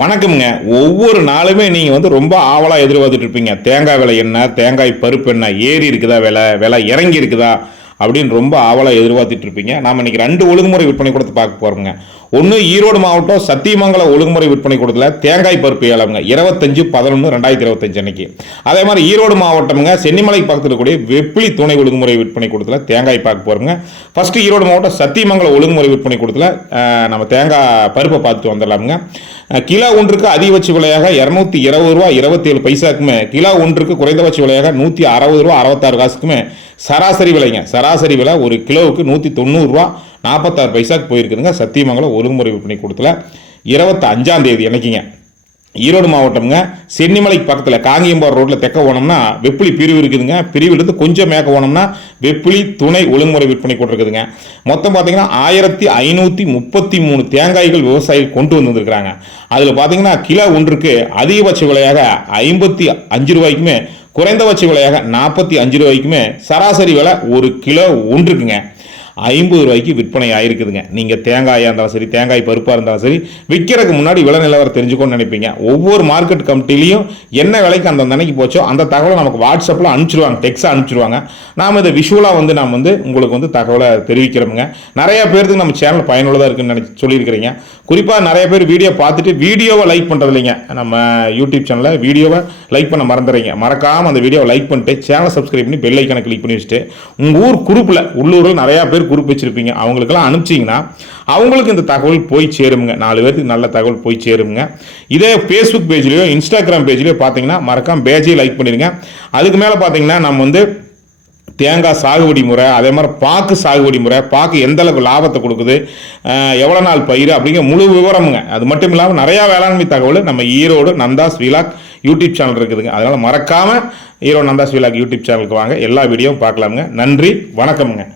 வணக்கம்ங்க. ஒவ்வொரு நாளுமே நீங்க ரொம்ப ஆவலா எதிர்பார்த்துட்டு இருப்பீங்க. தேங்காய் விலை என்ன? தேங்காய் பருப்பு என்ன? ஏறி இருக்குதா விலை? விலை இறங்கி இருக்குதா? அப்படின்னு ரொம்ப ஆவலா எதிர்பார்த்துட்டு இருப்பீங்க. நாம இன்னைக்கு 2 ஒழுங்குமுறை விற்பனை கூடத்தை பார்க்க போறோம்ங்க. ஒன்று ஈரோடு மாவட்டம் சத்தியமங்கலம் ஒழுங்குமுறை விற்பனை கூடத்தில் தேங்காய் பருப்பு ஏலம்ங்க 25/11/2025 அன்னைக்கு. அதே மாதிரி ஈரோடு மாவட்டம்ங்க சென்னிமலை பக்கத்தில் இருக்கக்கூடிய வெப்பிலி துணை ஒழுங்குமுறை விற்பனை கூடத்தில் தேங்காய் பார்க்க போறோங்க. ஃபர்ஸ்ட் ஈரோடு மாவட்டம் சத்தியமங்கலம் ஒழுங்குமுறை விற்பனை கூடத்தில் நம்ம தேங்காய் பருப்பை பார்த்துட்டு வந்துடலாமுங்க. கிலோ ஒன்றுக்கு அதிகபட்ச விலையாக 220 ரூபா 27 பைசாக்குமே, கிலோ ஒன்றுக்கு குறைந்தபட்ச விலையாக 160 ரூபா 66 காசுக்குமே சராசரி விலைங்க. சராசரி விலை ஒரு கிலோவுக்கு 190 ரூபா 46 பைசாக்கு போயிருக்குதுங்க. சத்தியமங்கலம் ஒழுங்குமுறை விற்பனை கூடத்தில் 25ஆம் தேதி அன்னைக்குங்க. ஈரோடு மாவட்டம்ங்க சென்னிமலை பக்கத்தில் காங்கியம்பாறை ரோட்டில் தெக்க போனோம்னா வெப்பிலி பிரிவு இருக்குதுங்க. பிரிவிலிருந்து கொஞ்சம் மேற்க போனோம்னா வெப்பிலி துணை ஒழுங்குமுறை விற்பனை கூட இருக்குதுங்க. மொத்தம் பார்த்தீங்கன்னா 1533 தேங்காய்கள் விவசாயிகள் கொண்டு வந்துருக்கிறாங்க. அதில் பார்த்தீங்கன்னா கிலோ ஒன்றுக்கு அதிகபட்ச விலையாக 55 ரூபாய்க்குமே, குறைந்தபட்ச விலையாக 45 ரூபாய்க்குமே சராசரி விலை ஒரு கிலோ ஒன்றுக்குங்க 50 ரூபாய்க்கு விற்பனை ஆயிருக்குதுங்க. நீங்கள் தேங்காயாக இருந்தாலும் சரி, தேங்காய் பருப்பாக இருந்தாலும் சரி, விற்கிறதுக்கு முன்னாடி விலை நிலவரம் தெரிஞ்சுக்கணும்னு நினைப்பீங்க. ஒவ்வொரு மார்க்கெட் கமிட்டிலையும் என்ன விலைக்கு அந்த அன்னைக்கு போச்சோ அந்த தகவலை நமக்கு வாட்ஸ்அப்பில் அனுப்பிச்சிடுவாங்க, டெக்ஸ்டாக அனுப்பிச்சிடுவாங்க. நாம் இதை விஷுவலாக நாம் உங்களுக்கு தகவலை தெரிவிக்கிறோமுங்க. நிறைய பேருக்கு நம்ம சேனல் பயனுள்ளதாக இருக்குன்னு சொல்லியிருக்கிறீங்க. குறிப்பாக நிறைய பேர் வீடியோ பார்த்துட்டு வீடியோவை லைக் பண்ணுறது இல்லைங்க. நம்ம யூடியூப் சேனலில் வீடியோவை லைக் பண்ண மறந்துடுறீங்க. மறக்காமல் அந்த வீடியோவை லைக் பண்ணிட்டு சேனலை சப்ஸ்கிரைப் பண்ணி பெல் ஐக்கனை கிளிக் பண்ணி வச்சுட்டு உங்கள் ஊர் குரூப்பில் உள்ளூரில் நிறையா பேர் குரூப் வச்சிருப்பீங்க, அவங்களுக்கெல்லாம் அனுப்பிச்சிங்கன்னா அவங்களுக்கு இந்த தகவல் போய் சேருங்க. 4 பேருக்கு நல்ல தகவல் போய் சேருங்க. இதே ஃபேஸ்புக் பேஜ்லையோ இன்ஸ்டாகிராம் பேஜ்லையோ பார்த்தீங்கன்னா மறக்காம பேஜையும் லைக் பண்ணிடுங்க. அதுக்கு மேலே பார்த்தீங்கன்னா நம்ம தேங்காய் சாகுபடி முறை, அதே மாதிரி பாக்கு சாகுபடி முறை, பாக்கு எந்த அளவுக்கு லாபத்தை கொடுக்குது, எவ்வளோ நாள் பயிர் அப்படிங்கிற முழு விவரமுங்க. அது மட்டும் இல்லாமல் நிறையா வேளாண்மை தகவல் நம்ம Erode Nandhas vlog YouTube channel இருக்குதுங்க. அதனால் மறக்காமல் ஈரோடு நந்தாஸ் விலாக் யூடியூப் சேனலுக்கு வாங்க, எல்லா வீடியோவும் பார்க்கலாமுங்க. நன்றி, வணக்கமுங்க.